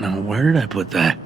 Now where did I put that?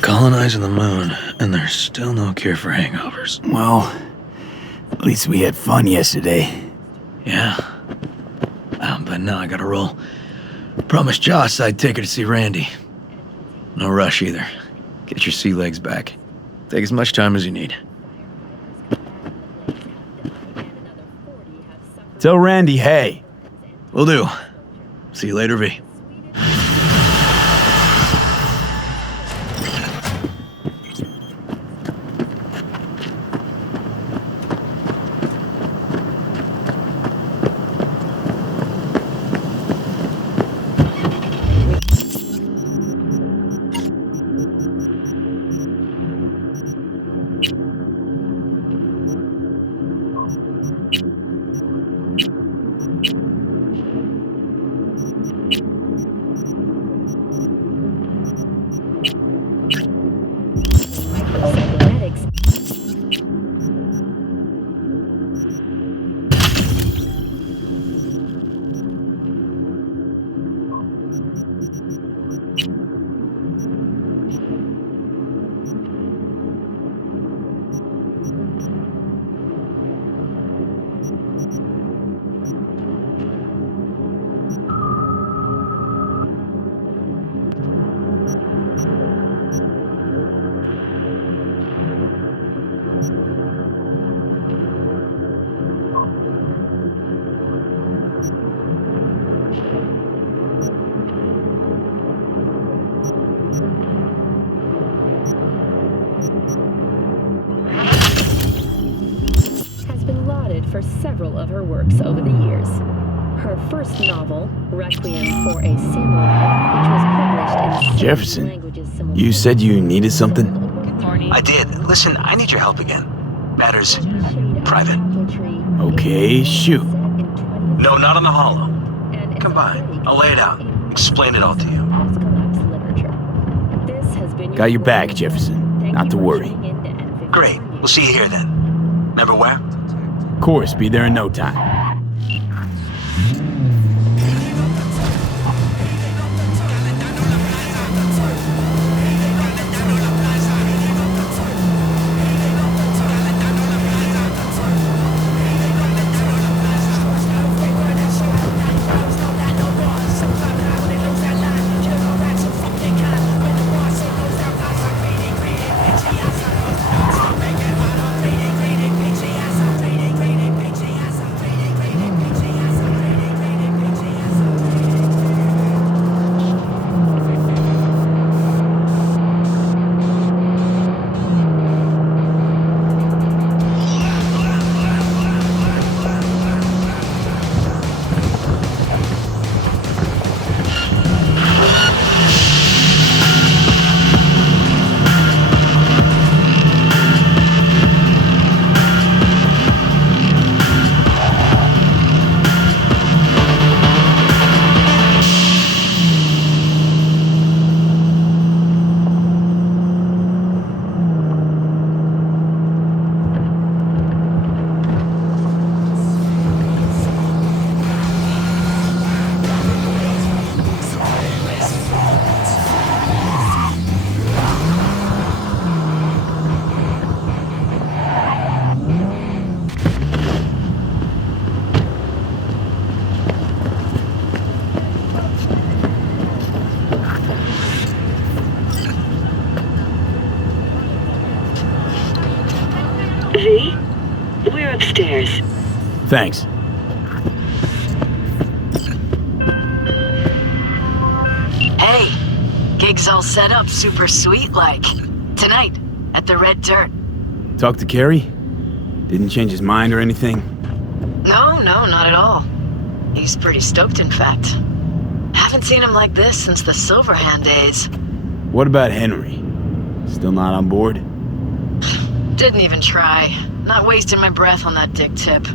Colonizing the moon, and there's still no cure for hangovers. Well, at least we had fun yesterday. Yeah. But now I gotta roll. Promised Joss I'd take her to see Randy. No rush either. Get your sea legs back. Take as much time as you need. Tell Randy, hey. Will do. See you later, V. For several of her works over the years. Her first novel, Requiem for a Samurai, which was published in Jefferson, languages. You said you needed something? Good morning. I did. Listen, I need your help again. Matters private. Okay, shoot. No, not on the holo. Come by. I'll lay it out. Explain it all to you. Got your back, Jefferson. Not to worry. Great. We'll see you here then. Remember where? Of course, be there in no time. V, we're upstairs. Thanks. Hey, gig's all set up super sweet like. Tonight, at the Red Dirt. Talk to Kerry? Didn't change his mind or anything? No, not at all. He's pretty stoked, in fact. Haven't seen him like this since the Silverhand days. What about Henry? Still not on board? Didn't even try. Not wasting my breath on that dick tip.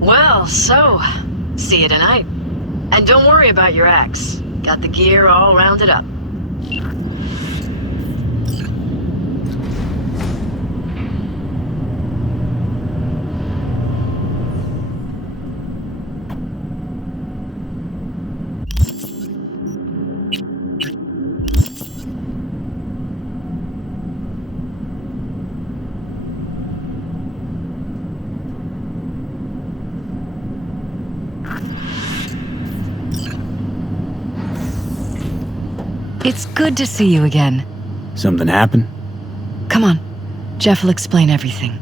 Well, so, see you tonight. And don't worry about your axe. Got the gear all rounded up. It's good to see you again. Something happened? Come on. Jeff will explain everything.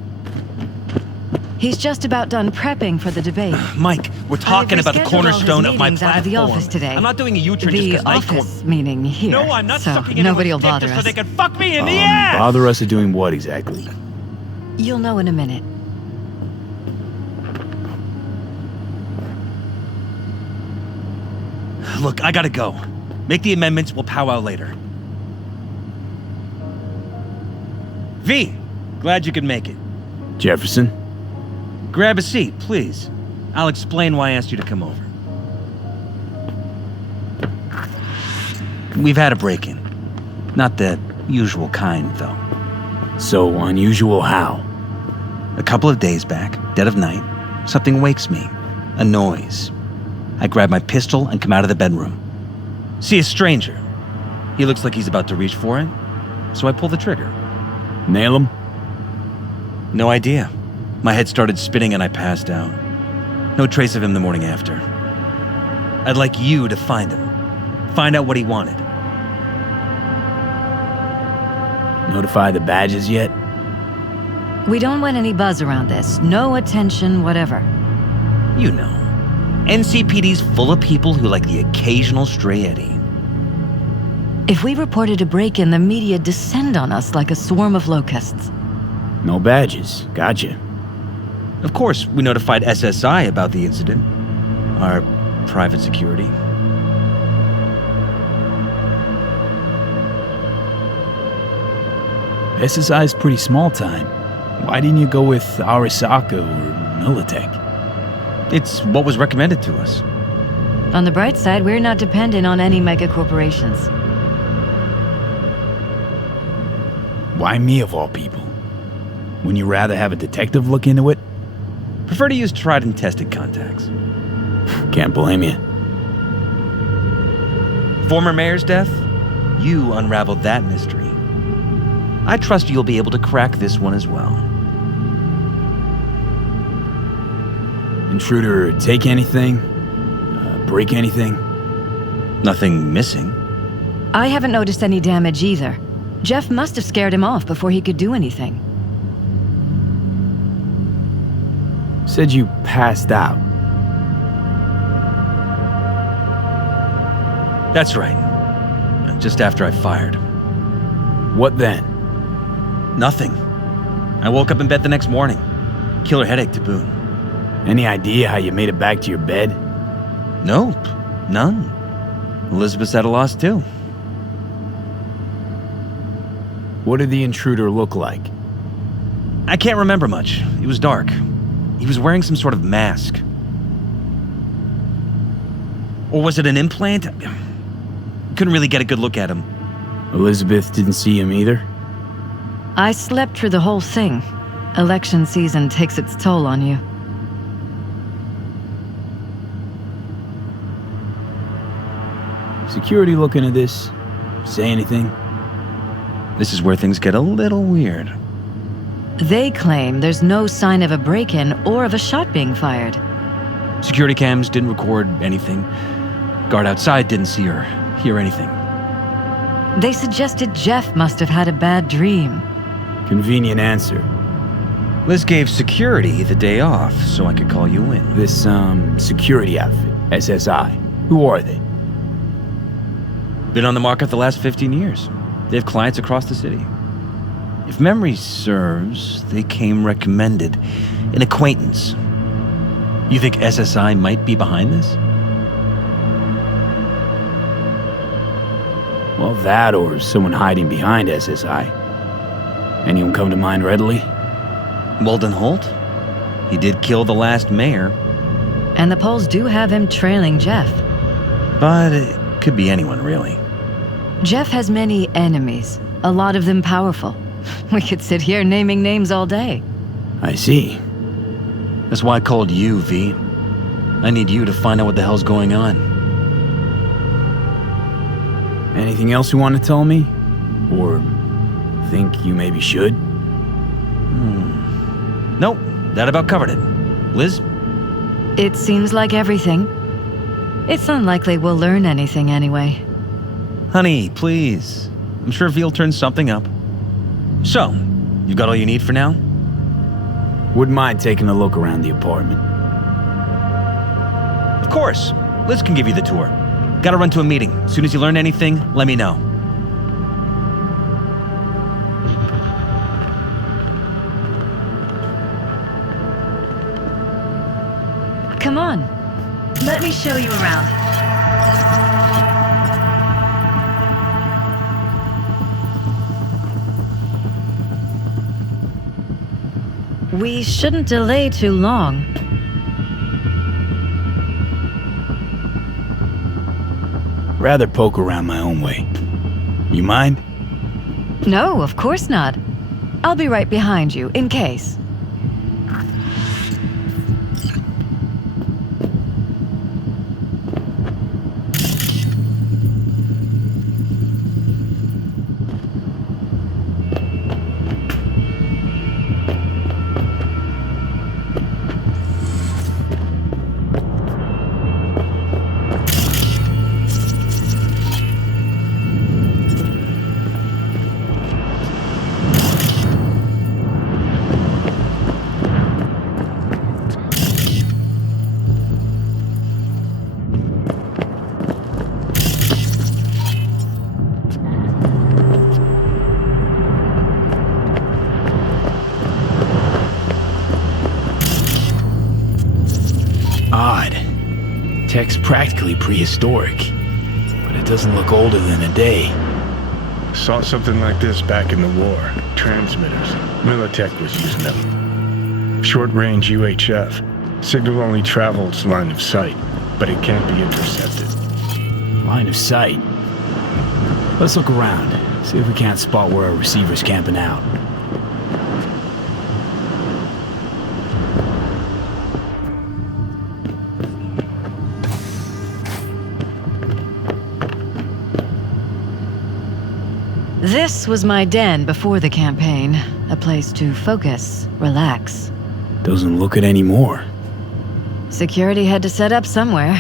He's just about done prepping for the debate. Mike, we're talking about the cornerstone of my Out platform. of the office today. I'm not doing a U-turn just The because I office meaning here. No, I'm not so sucking nobody will anyone's bother dick us. just so they can fuck me in the ass! Bother us at doing what exactly? You'll know in a minute. Look, I gotta go. Make the amendments, we'll powwow later. V, glad you could make it. Jefferson? Grab a seat, please. I'll explain why I asked you to come over. We've had a break-in. Not the usual kind, though. So unusual how? A couple of days back, dead of night, something wakes me. A noise. I grab my pistol and come out of the bedroom. See a stranger. He looks like he's about to reach for it, so I pull the trigger. Nail him? No idea. My head started spinning and I passed out. No trace of him the morning after. I'd like you to find him. Find out what he wanted. Notify the badges yet? We don't want any buzz around this. No attention, whatever. You know. NCPD's full of people who like the occasional stray eddy. If we reported a break-in, the media descend on us like a swarm of locusts. No badges. Gotcha. Of course, we notified SSI about the incident. Our private security. SSI's pretty small time. Why didn't you go with Arasaka or Militech? It's what was recommended to us. On the bright side, we're not dependent on any mega corporations. Why me of all people? Wouldn't you rather have a detective look into it? Prefer to use tried and tested contacts. Can't blame you. Former mayor's death? You unraveled that mystery. I trust you'll be able to crack this one as well. Intruder take anything? Break anything? Nothing missing. I haven't noticed any damage either. Jeff must have scared him off before he could do anything. Said you passed out. That's right. Just after I fired. What then? Nothing. I woke up in bed the next morning. Killer headache to boot. Any idea how you made it back to your bed? Nope. None. Elizabeth's at a loss too. What did the intruder look like? I can't remember much. It was dark. He was wearing some sort of mask. Or was it an implant? Couldn't really get a good look at him. Elizabeth didn't see him either? I slept through the whole thing. Election season takes its toll on you. Security looking at this? Say anything? This is where things get a little weird. They claim there's no sign of a break-in or of a shot being fired. Security cams didn't record anything. Guard outside didn't see or hear anything. They suggested Jeff must have had a bad dream. Convenient answer. Liz gave security the day off so I could call you in. This, security outfit, SSI. Who are they? Been on the market the last 15 years. They have clients across the city. If memory serves, they came recommended. An acquaintance. You think SSI might be behind this? Well, that or someone hiding behind SSI. Anyone come to mind readily? Weldon Holt? He did kill the last mayor. And the polls do have him trailing Jeff. But it could be anyone, really. Jeff has many enemies, a lot of them powerful. We could sit here naming names all day. I see. That's why I called you, V. I need you to find out what the hell's going on. Anything else you want to tell me? Or think you maybe should? Nope, that about covered it. Liz? It seems like everything. It's unlikely we'll learn anything anyway. Honey, please. I'm sure V'll turn something up. So, you got all you need for now? Wouldn't mind taking a look around the apartment. Of course. Liz can give you the tour. Gotta run to a meeting. As soon as you learn anything, let me know. Come on. Let me show you around. We shouldn't delay too long. Rather poke around my own way. You mind? No, of course not. I'll be right behind you, in case. Odd. Tech's practically prehistoric, but it doesn't look older than a day. Saw something like this back in the war. Transmitters. Militech was using them. Short-range UHF. Signal only travels line of sight, but it can't be intercepted. Line of sight. Let's look around, See if we can't spot where our receiver's camping out. This was my den before the campaign. A place to focus, relax. Doesn't look it anymore. Security had to set up somewhere.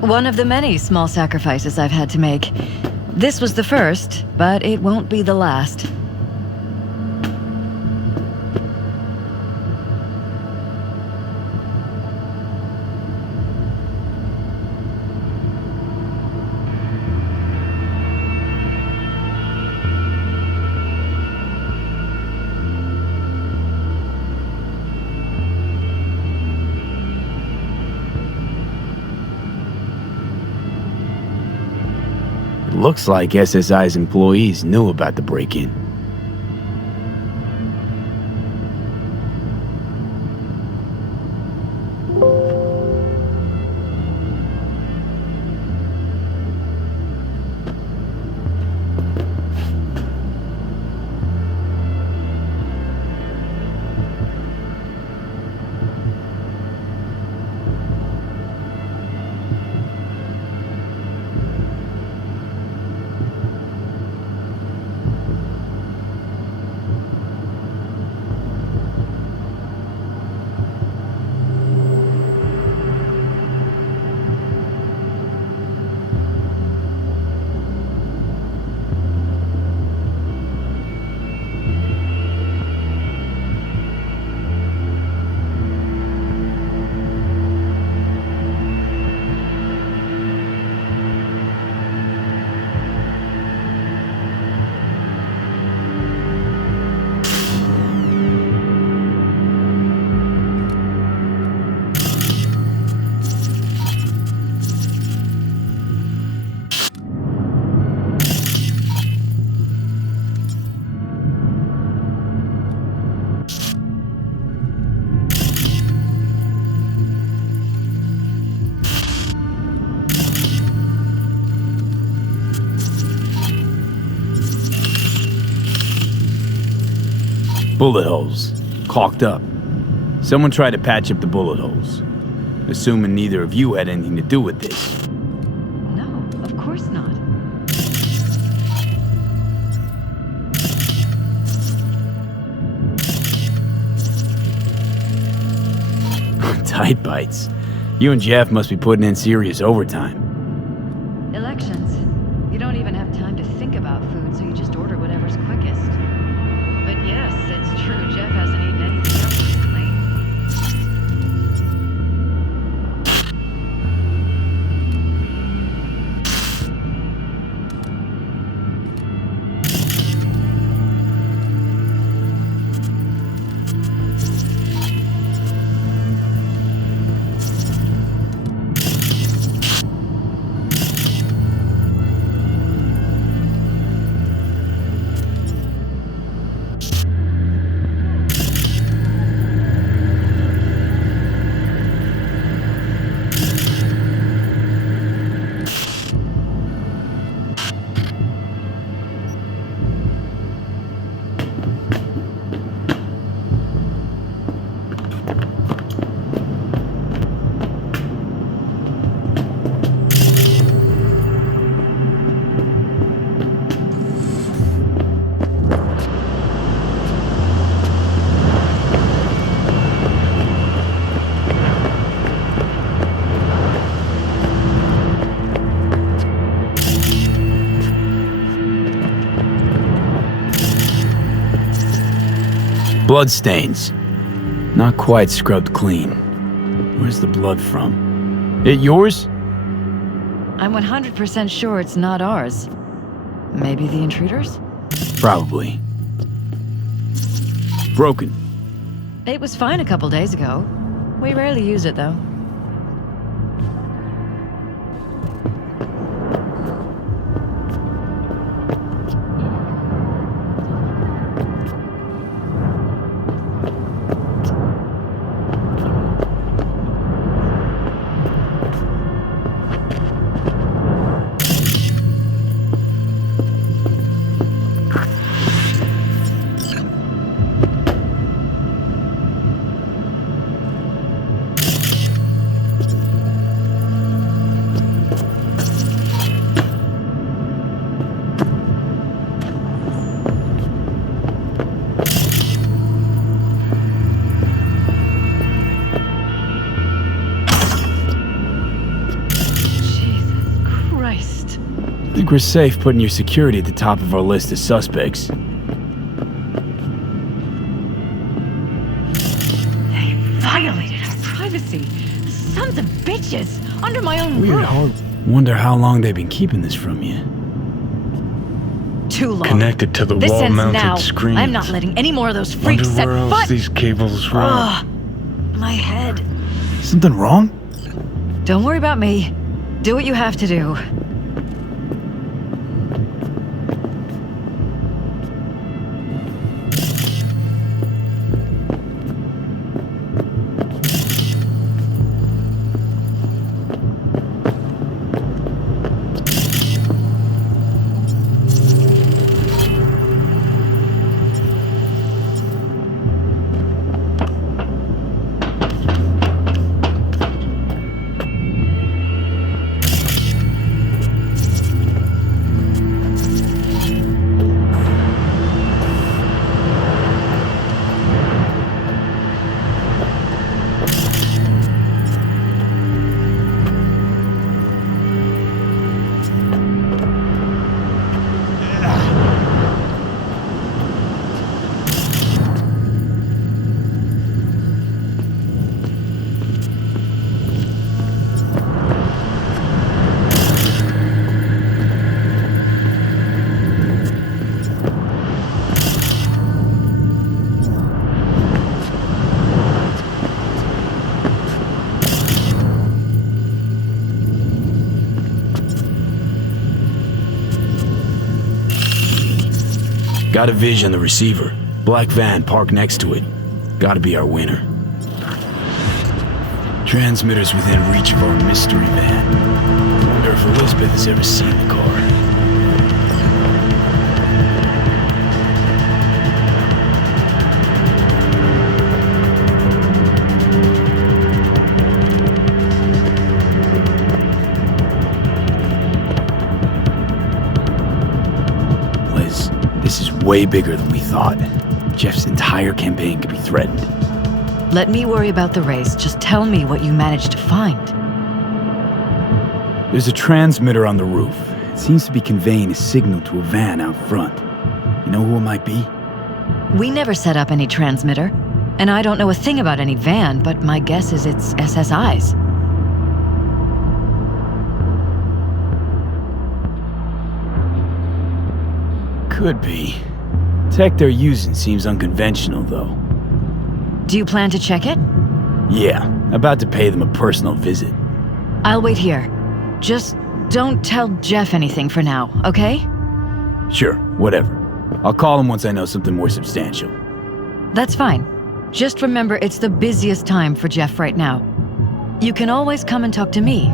One of the many small sacrifices I've had to make. This was the first, but it won't be the last. Looks like SSI's employees knew about the break-in. Bullet holes. Caulked up. Someone tried to patch up the bullet holes. Assuming neither of you had anything to do with this. No, of course not. Tight bites. You and Jeff must be putting in serious overtime. Elections. You don't even have time to think about food, so you just order whatever's quickest. But yes, it's true, Jeff hasn't eaten anything else recently. Bloodstains. Not quite scrubbed clean. Where's the blood from? It yours? I'm 100% sure it's not ours. Maybe the intruders? Probably. Broken. It was fine a couple days ago. We rarely use it, though. think we're safe putting your security at the top of our list of suspects. They violated our privacy. Sons of bitches! Under my own Weird roof! hard. Wonder how long they've been keeping this from you. Too long. Connected to the This ends wall-mounted now. screens. I'm not letting any more of those Wonder freaks set where else foot. these cables run. Ugh, my head. Something wrong? Don't worry about me. Do what you have to do. Got a vision on the receiver. Black van parked next to it. Gotta be our winner. Transmitters within reach of our mystery van. Wonder if Elizabeth has ever seen the car. Liz, this is way bigger than we thought. Jeff's entire campaign could be threatened. Let me worry about the race. Just tell me what you managed to find. There's a transmitter on the roof. It seems to be conveying a signal to a van out front. You know who it might be? We never set up any transmitter, and I don't know a thing about any van, but my guess is it's SSI's. Could be. Tech they're using seems unconventional, though. Do you plan to check it? Yeah, about to pay them a personal visit. I'll wait here. Just don't tell Jeff anything for now, okay? Sure, whatever. I'll call him once I know something more substantial. That's fine. Just remember it's the busiest time for Jeff right now. You can always come and talk to me.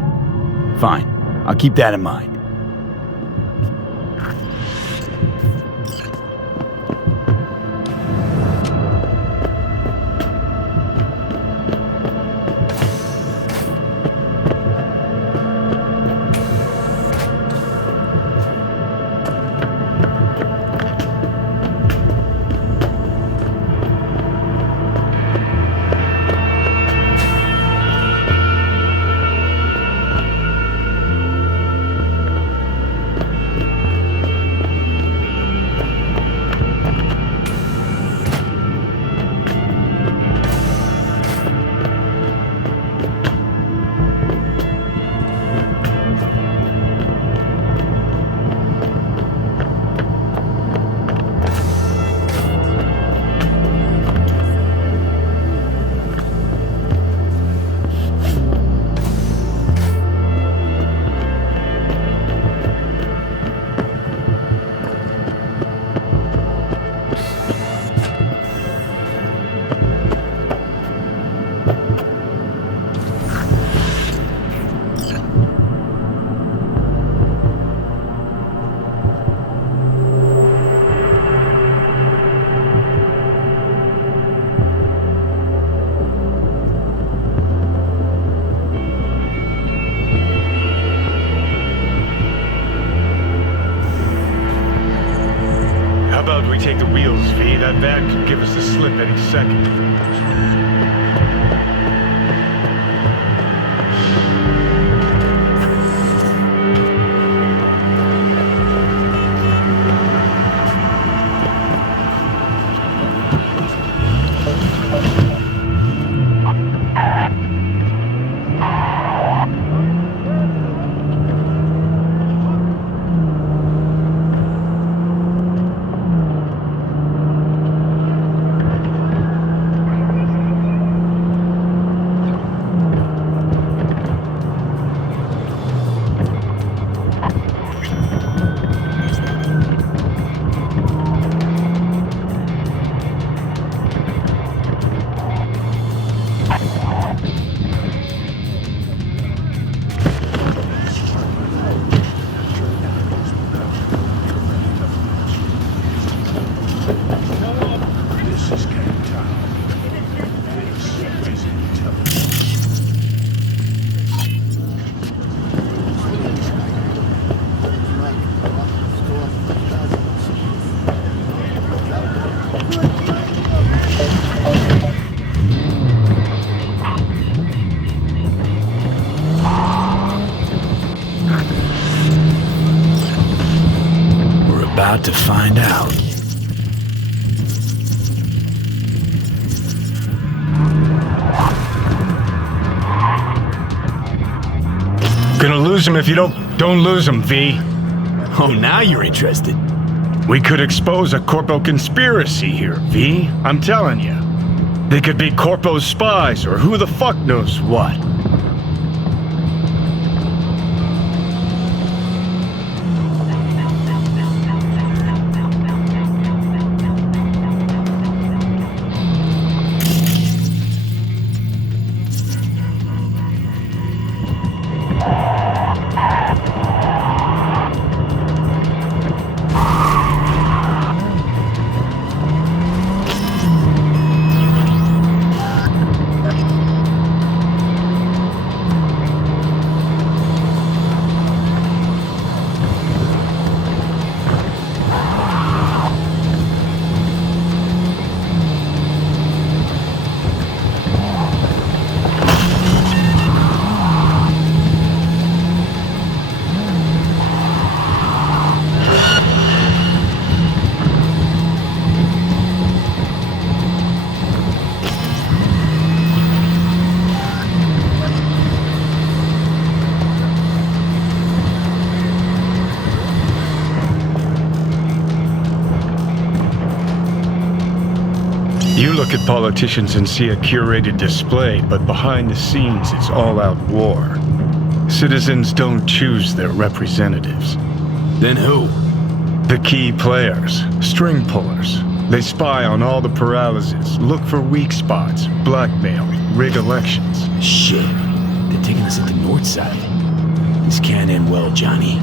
Fine. I'll keep that in mind. How about we take the wheels, V? That van could give us the slip any second. to find out. Gonna lose him if you don't lose him, V. Oh, now you're interested. We could expose a Corpo conspiracy here, V. I'm telling you. They could be Corpo's spies or who the fuck knows what. You look at politicians and see a curated display, but behind the scenes it's all-out war. Citizens don't choose their representatives. Then who? The key players, string pullers. They spy on all the paralysis, look for weak spots, blackmail, rig elections. Shit. They're taking us into Northside. This can't end well, Johnny.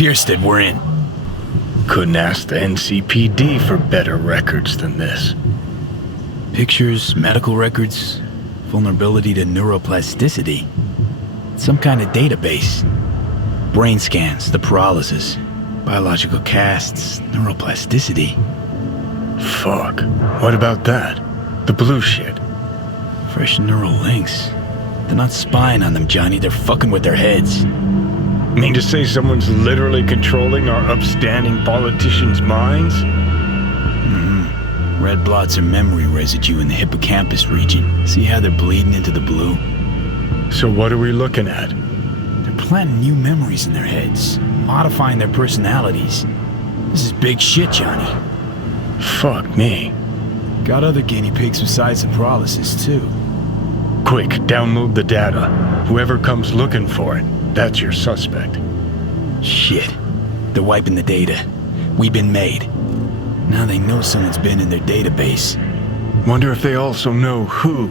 Pierstead, we're in. Couldn't ask the NCPD for better records than this. Pictures, medical records, vulnerability to neuroplasticity. Some kind of database. Brain scans, the paralysis, biological casts, neuroplasticity. Fuck. What about that? The blue shit. Fresh neural links. They're not spying on them, Johnny. They're fucking with their heads. Mean to say someone's literally controlling our upstanding politicians' minds? Red blots are memory residue in the hippocampus region. See how they're bleeding into the blue? So what are we looking at? They're planting new memories in their heads, modifying their personalities. This is big shit, Johnny. Fuck me. Got other guinea pigs besides the paralysis, too. Quick, download the data. Whoever comes looking for it, that's your suspect. Shit. They're wiping the data. We've been made. Now they know someone's been in their database. Wonder if they also know who.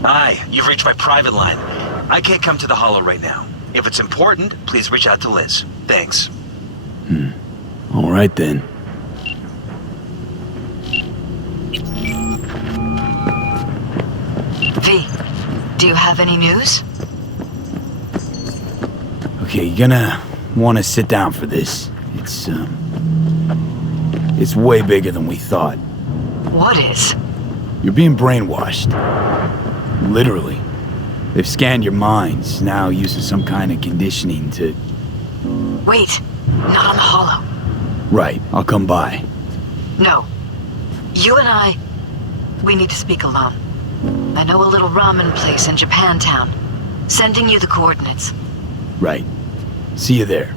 Hi, you've reached my private line. I can't come to the Hollow right now. If it's important, please reach out to Liz. Thanks. All right, then. V, do you have any news? Okay, you're gonna want to sit down for this. It's way bigger than we thought. What is? You're being brainwashed. Literally. They've scanned your minds, now using some kind of conditioning to... Wait, not on the Hollow. Right, I'll come by. No. You and we need to speak alone. I know a little ramen place in Japantown. Sending you the coordinates. Right. See you there.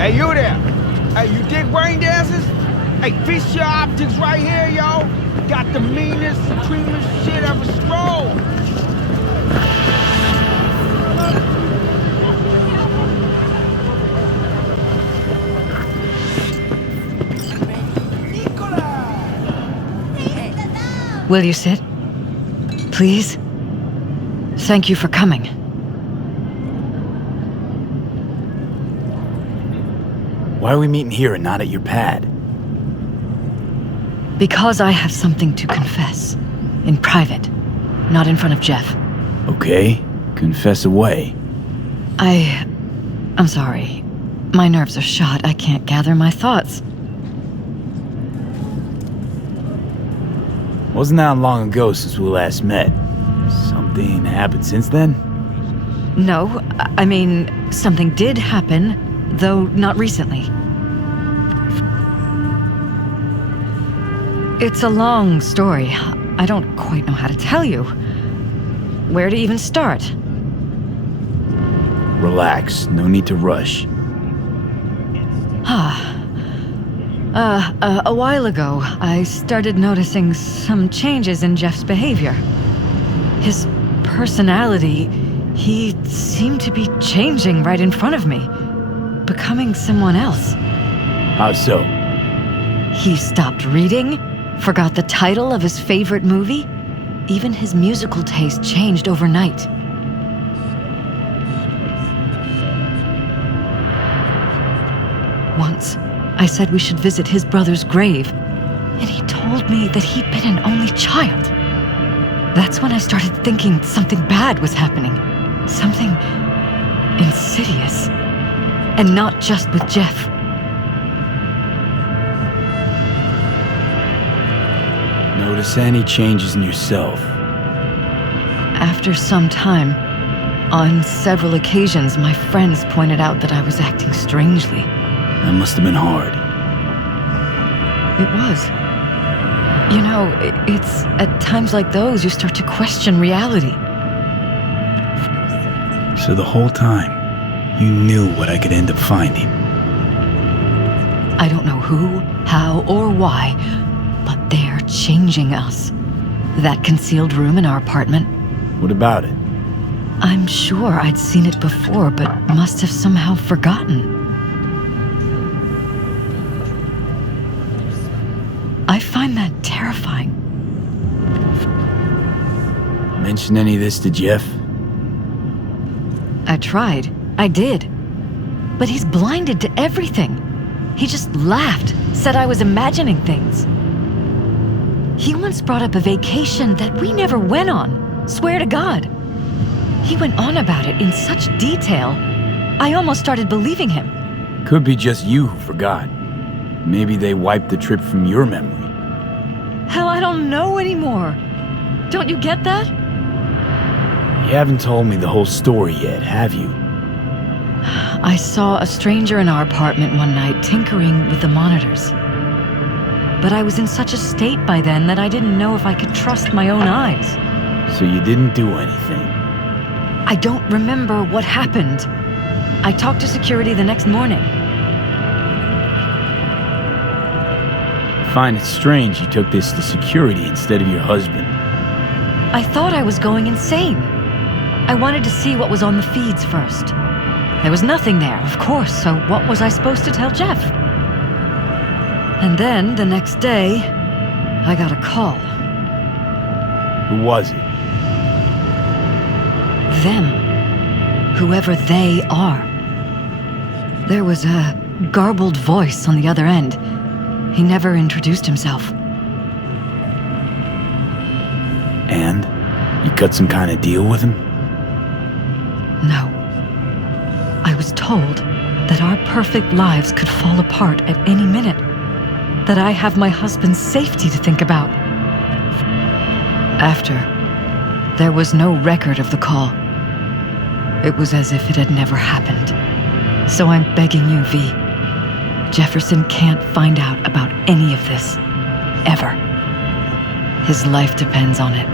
Hey, you there? Hey, you dig brain dances? Hey, fish your optics right here, yo. Got the meanest, supremest shit ever strolled. Will you sit? Please? Thank you for coming. Why are we meeting here and not at your pad? Because I have something to confess. in private, not in front of Jeff. Okay, confess away. I'm sorry. My nerves are shot. I can't gather my thoughts. Wasn't that long ago since we last met? Something happened since then? No, I mean, something did happen, though not recently. It's a long story. I don't quite know how to tell you. Where to even start? Relax, no need to rush. A while ago, I started noticing some changes in Jeff's behavior. His personality, he seemed to be changing right in front of me, becoming someone else. How so? He stopped reading, forgot the title of his favorite movie. Even his musical taste changed overnight. Once, I said we should visit his brother's grave, and he told me that he'd been an only child. That's when I started thinking something bad was happening. Something insidious. And not just with Jeff. Notice any changes in yourself? After some time, on several occasions, my friends pointed out that I was acting strangely. That must have been hard. It was. You know, it's at times like those you start to question reality. So the whole time, you knew what I could end up finding. I don't know who, how, or why, but they're changing us. That concealed room in our apartment. What about it? I'm sure I'd seen it before, but must have somehow forgotten. I find that terrifying. Mention any of this to Jeff? I tried. I did. But he's blinded to everything. He just laughed, said I was imagining things. He once brought up a vacation that we never went on. Swear to God. He went on about it in such detail, I almost started believing him. Could be just you who forgot. Maybe they wiped the trip from your memory. Hell, I don't know anymore. Don't you get that? You haven't told me the whole story yet, have you? I saw a stranger in our apartment one night tinkering with the monitors. But I was in such a state by then that I didn't know if I could trust my own eyes. So you didn't do anything? I don't remember what happened. I talked to security the next morning. I find it strange you took this to security instead of your husband. I thought I was going insane. I wanted to see what was on the feeds first. There was nothing there, of course, so what was I supposed to tell Jeff? And then, the next day, I got a call. Who was it? Them. Whoever they are. There was a garbled voice on the other end. He never introduced himself. And? You cut some kind of deal with him? No. I was told that our perfect lives could fall apart at any minute. That I have my husband's safety to think about. After, there was no record of the call. It was as if it had never happened. So I'm begging you, V. Jefferson can't find out about any of this. Ever. His life depends on it.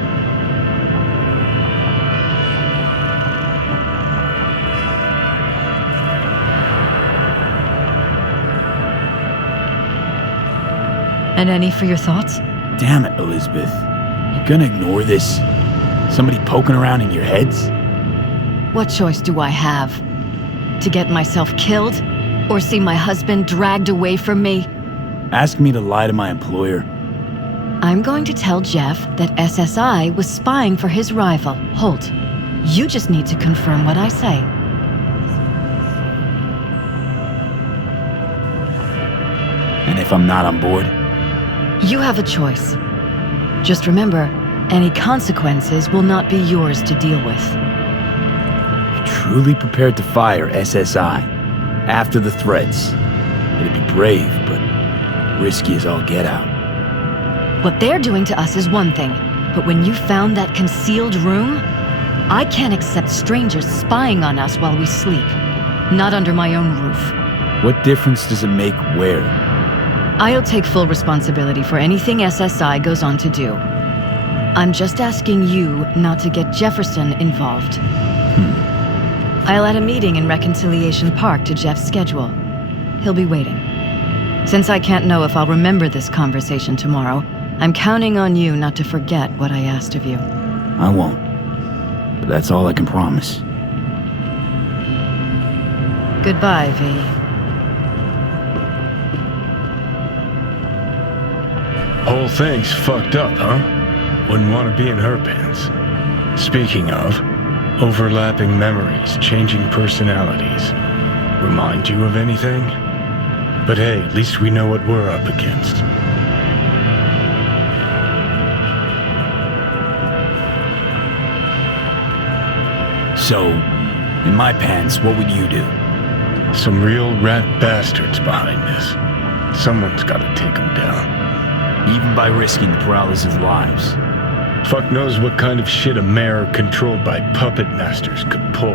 And any for your thoughts? Damn it, Elizabeth. You gonna ignore this? Somebody poking around in your heads? What choice do I have? To get myself killed? Or see my husband dragged away from me? Ask me to lie to my employer? I'm going to tell Jeff that SSI was spying for his rival, Holt. You just need to confirm what I say. And if I'm not on board? You have a choice. Just remember, Any consequences will not be yours to deal with. Truly prepared to fire SSI after the threats. It'd be brave, but risky as all get out. What they're doing to us is one thing, but when you found that concealed room, I can't accept strangers spying on us while we sleep. Not under my own roof. What difference does it make where? I'll take full responsibility for anything SSI goes on to do. I'm just asking you not to get Jefferson involved. I'll add a meeting in Reconciliation Park to Jeff's schedule. He'll be waiting. Since I can't know if I'll remember this conversation tomorrow, I'm counting on you not to forget what I asked of you. I won't. But that's all I can promise. Goodbye, V. Whole thing's fucked up, huh? Wouldn't want to be in her pants. Speaking of, overlapping memories, changing personalities. Remind you of anything? But hey, at least we know what we're up against. So, in my pants, what would you do? Some real rat bastards behind this. Someone's gotta take them down. Even by risking the paralysis lives. Fuck knows what kind of shit a mayor controlled by puppet masters could pull.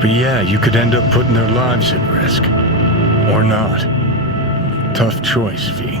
But yeah, you could end up putting their lives at risk. Or not. Tough choice, V.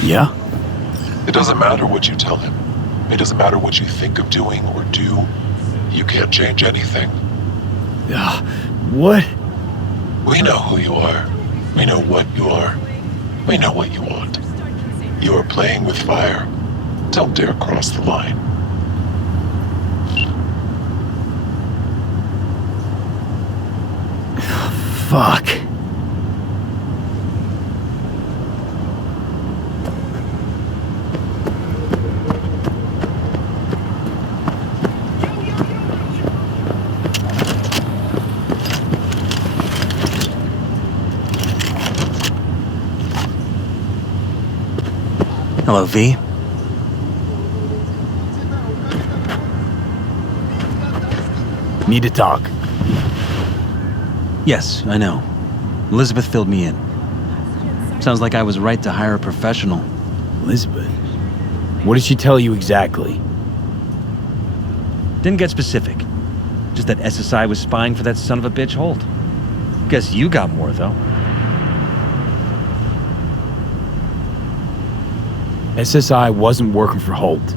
Yeah? It doesn't matter what you tell him. It doesn't matter what you think of doing or do. You can't change anything. What? We know who you are. We know what you are. We know what you want. You are playing with fire. Don't dare cross the line. Fuck. Hello, V. Need to talk. Yes, I know. Elizabeth filled me in. Sounds like I was right to hire a professional. Elizabeth? What did she tell you exactly? Didn't get specific. Just that SSI was spying for that son of a bitch Holt. Guess you got more, though. SSI wasn't working for Holt.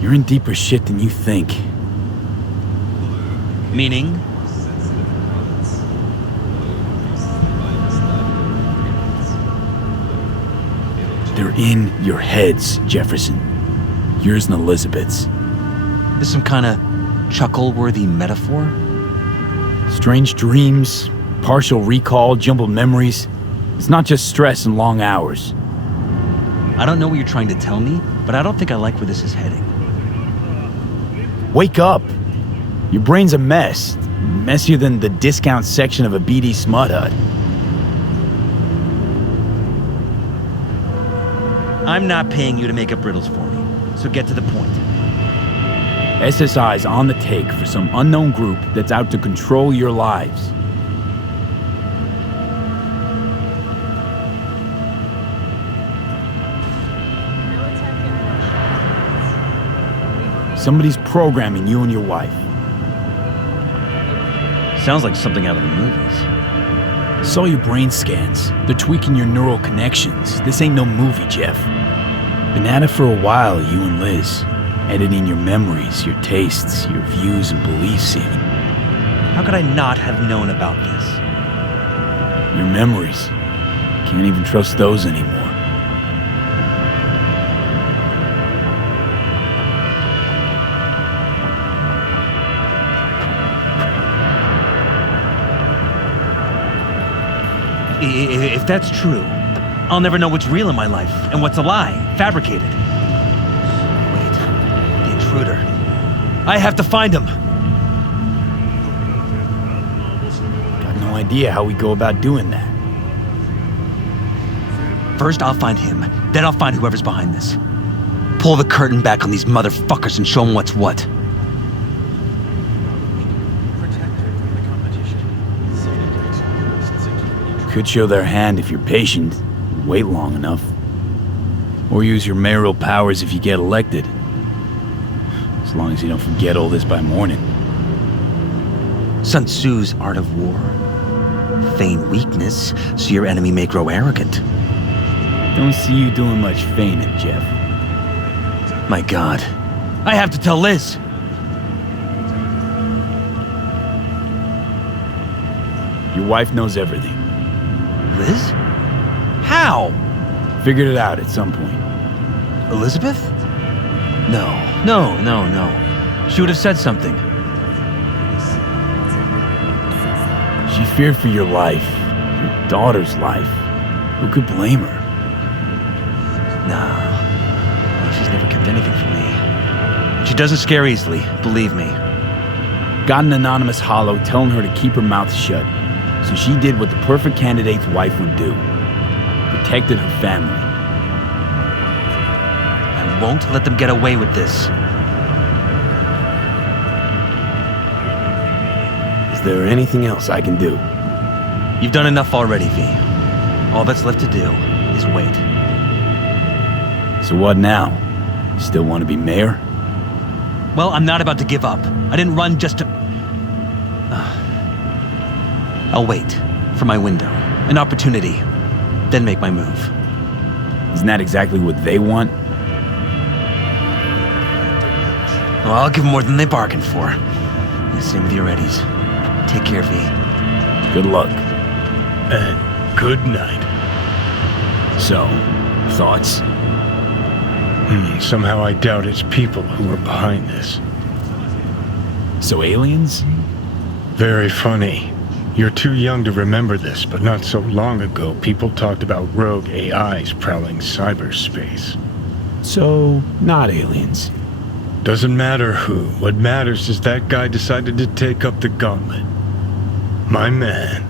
You're in deeper shit than you think. Meaning? They're in your heads, Jefferson. Yours and Elizabeth's. This some kind of chuckle-worthy metaphor? Strange dreams, partial recall, jumbled memories. It's not just stress and long hours. I don't know what you're trying to tell me, but I don't think I like where this is heading. Wake up! Your brain's a mess. Messier than the discount section of a BD smut hut. I'm not paying you to make up riddles for me, so get to the point. SSI's on the take for some unknown group that's out to control your lives. Somebody's programming you and your wife. Sounds like something out of the movies. Saw your brain scans. They're tweaking your neural connections. This ain't no movie, Jeff. Been at it for a while, you and Liz. Editing your memories, your tastes, your views and beliefs even. How could I not have known about this? Your memories. Can't even trust those anymore. If that's true, I'll never know what's real in my life and what's a lie, fabricated. Wait, the intruder. I have to find him. Got no idea how we go about doing that. First, I'll find him. Then I'll find whoever's behind this. Pull the curtain back on these motherfuckers and show them what's what. Could show their hand if you're patient, wait long enough. Or use your mayoral powers if you get elected. As long as you don't forget all this by morning. Sun Tzu's art of war. Feign weakness, so your enemy may grow arrogant. Don't see you doing much feigning, Jeff. My God. I have to tell Liz. Your wife knows everything. Liz? How? Figured it out at some point. Elizabeth? No. She would have said something. She feared for your life, your daughter's life. Who could blame her? Nah. She's never kept anything from me. She doesn't scare easily, believe me. Got an anonymous holo telling her to keep her mouth shut. So she did what the perfect candidate's wife would do. Protected her family. I won't let them get away with this. Is there anything else I can do? You've done enough already, V. All that's left to do is wait. So what now? You still want to be mayor? Well, I'm not about to give up. I didn't run just to... I'll wait for my window, an opportunity, then make my move. Isn't that exactly what they want? Well, I'll give them more than they bargained for. Same with your Eddies. Take care, V. Good luck. And good night. So, thoughts? Somehow I doubt it's people who are behind this. So aliens? Very funny. You're too young to remember this, but not so long ago, people talked about rogue AIs prowling cyberspace. So, not aliens. Doesn't matter who. What matters is that guy decided to take up the gauntlet. My man.